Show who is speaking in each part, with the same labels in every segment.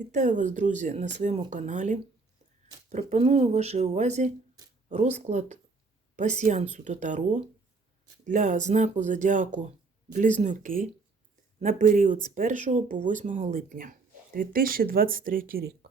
Speaker 1: Вітаю вас, друзі, на своєму каналі. Пропоную вашій увазі розклад пасіянсу Татаро для знаку зодіаку Близнюки на період з 1 по 8 липня 2023 рік.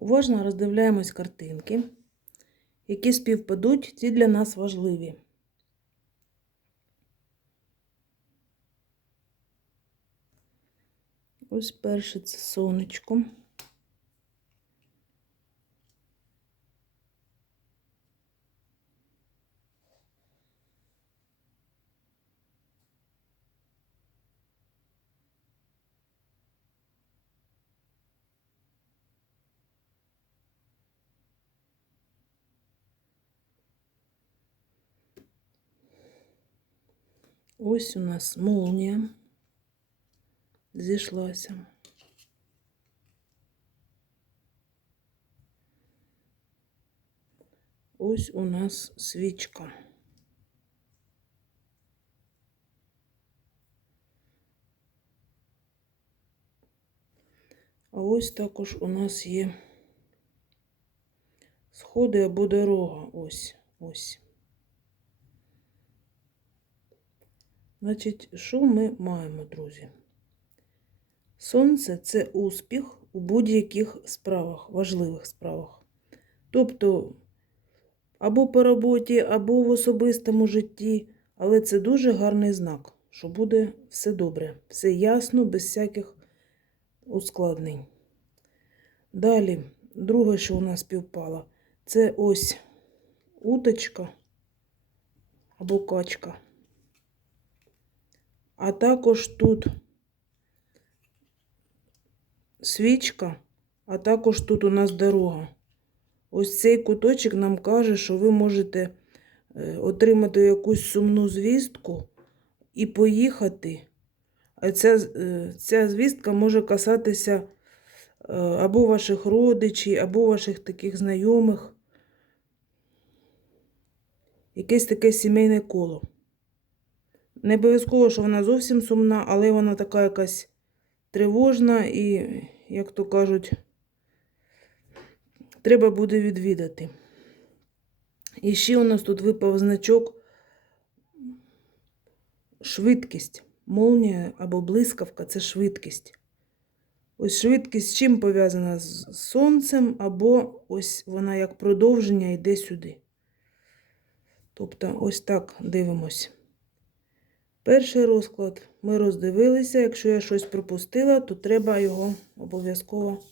Speaker 1: Уважно роздивляємось картинки, які співпадуть, ці для нас важливі. Ось перше це сонечко. Ось у нас молнія зійшлася. Ось у нас свічка. А ось також у нас є сходи або дорога. Ось, ось. Значить, що ми маємо, друзі? Сонце це успіх у будь-яких справах, важливих справах. Тобто, або по роботі, або в особистому житті, але це дуже гарний знак, що буде все добре, все ясно, без всяких ускладнень. Далі, друге, що у нас співпало, це ось уточка або качка. А також тут свічка, а також тут у нас дорога. Ось цей куточок нам каже, що ви можете е, отримати якусь сумну звістку і поїхати. Ця, е, ця звістка може касатися е, або ваших родичів, або ваших таких знайомих. Якесь таке сімейне коло. Не обов'язково, що вона зовсім сумна, але вона така якась тривожна і, як то кажуть, треба буде відвідати. І ще у нас тут випав значок швидкість. Молнія або блискавка це швидкість. Ось швидкість з чим пов'язана з сонцем, або ось вона як продовження йде сюди. Тобто, ось так дивимось. Перший розклад ми роздивилися. Якщо я щось пропустила, то треба його обов'язково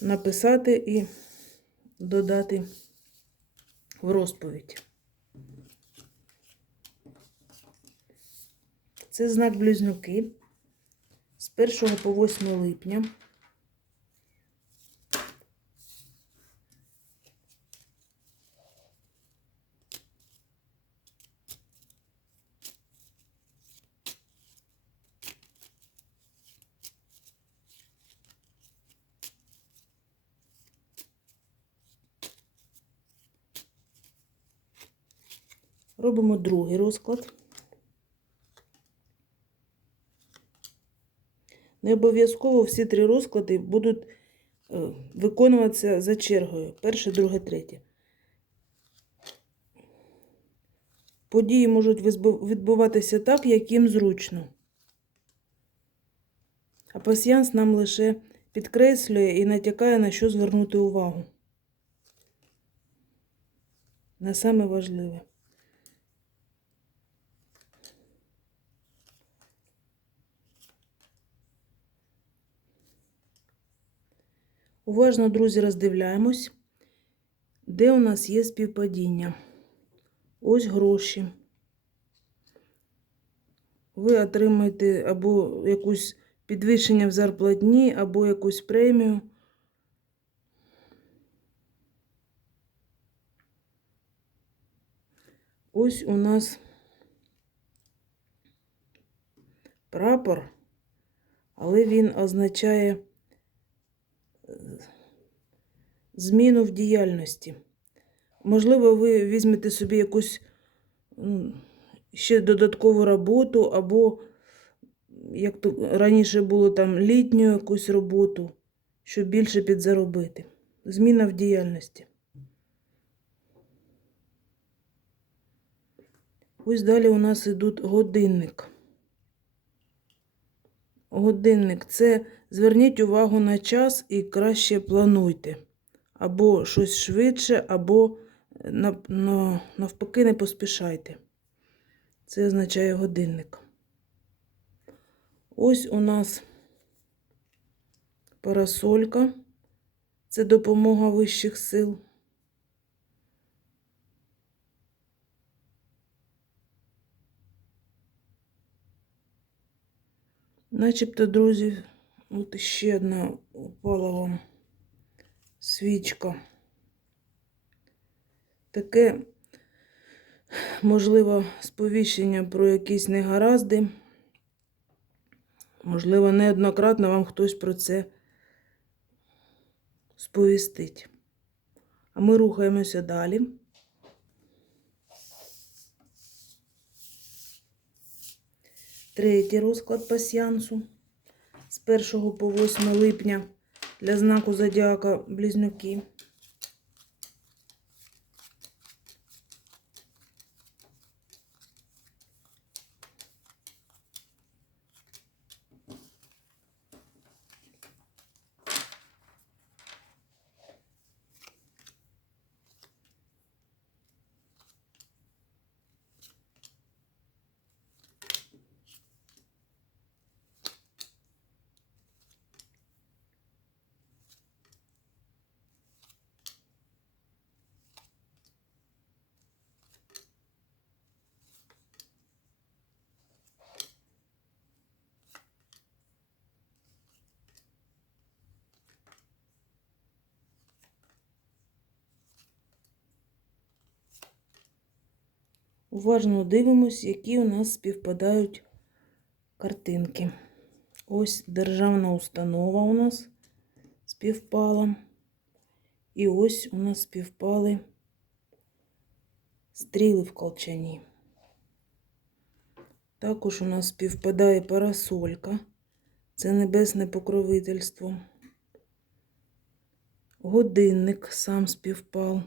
Speaker 1: написати і додати в розповідь. Це знак близнюки з 1 по 8 липня. Робимо другий розклад. Не обов'язково всі три розклади будуть е, виконуватися за чергою. Перше, друге, третє. Події можуть відбуватися так, як їм зручно. А пасіянс нам лише підкреслює і натякає, на що звернути увагу. На саме важливе. Уважно, друзі, роздивляємось. Де у нас є співпадіння? Ось гроші. Ви отримаєте або якусь підвищення в зарплатні, або якусь премію. Ось у нас прапор, але він означає зміну в діяльності. Можливо, ви візьмете собі якусь ще додаткову роботу, або, як то раніше було, там літню якусь роботу, щоб більше підзаробити. Зміна в діяльності. Ось далі у нас ідуть годинник. Годинник це зверніть увагу на час і краще плануйте. Або щось швидше, або навпаки не поспішайте. Це означає годинник. Ось у нас парасолька. Це допомога вищих сил. Начебто, друзі, от ще одна упала вам свічка. Таке, можливо, сповіщення про якісь негаразди. Можливо, неоднократно вам хтось про це сповістить. А ми рухаємося далі. Третій розклад пасіянсу з 1 по 8 липня для знаку Зодіака Близнюки. Уважно дивимось, які у нас співпадають картинки. Ось державна установа у нас співпала. І ось у нас співпали стріли в колчані. Також у нас співпадає парасолька. Це небесне покровительство. Годинник сам співпав.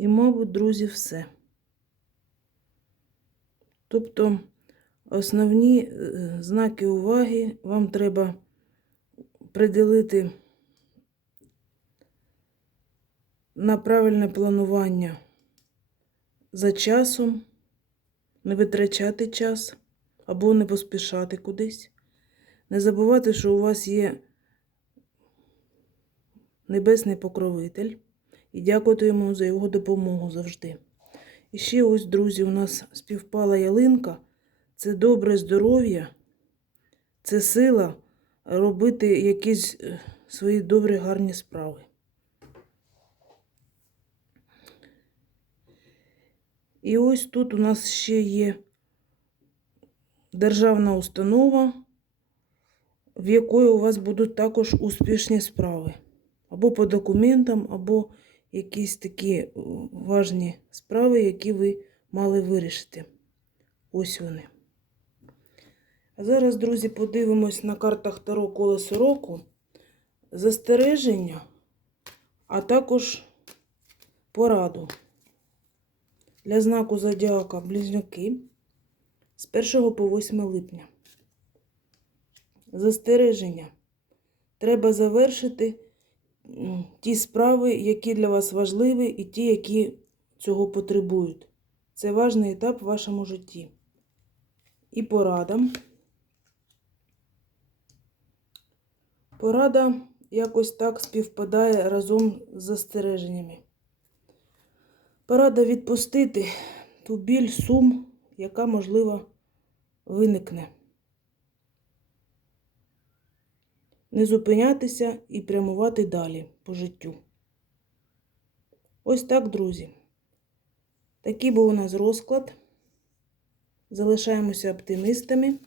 Speaker 1: І, мабуть, друзі, все. Тобто основні е, знаки уваги вам треба приділити на правильне планування за часом, не витрачати час або не поспішати кудись. Не забувати, що у вас є небесний покровитель. І дякувати йому за його допомогу завжди. І ще ось, друзі, у нас співпала ялинка. Це добре здоров'я, це сила робити якісь е, свої добрі, гарні справи. І ось тут у нас ще є державна установа, в якої у вас будуть також успішні справи. Або по документам, або якісь такі е, важні справи, які ви мали вирішити. Ось вони. А зараз, друзі, подивимось на картах Таро колесо року застереження, а також пораду для знаку Зодіака Близнюки з 1 по 8 липня. Застереження. Треба завершити ті справи, які для вас важливі, і ті, які цього потребують. Це важний етап в вашому житті. І порада. Порада якось так співпадає разом з застереженнями. Порада відпустити ту біль, сум, яка, можливо, виникне. Не зупинятися і прямувати далі по життю. Ось так, друзі. Такий був у нас розклад. Залишаємося оптимістами.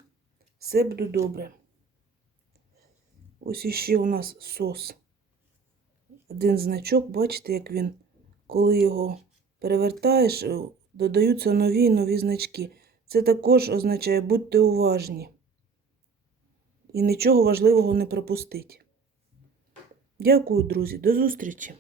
Speaker 1: Все буде добре. Ось іще у нас сос. Один значок, бачите, як він, коли його перевертаєш, додаються нові і нові значки. Це також означає будьте уважні. І нічого важливого не пропустить. Дякую, друзі. До зустрічі!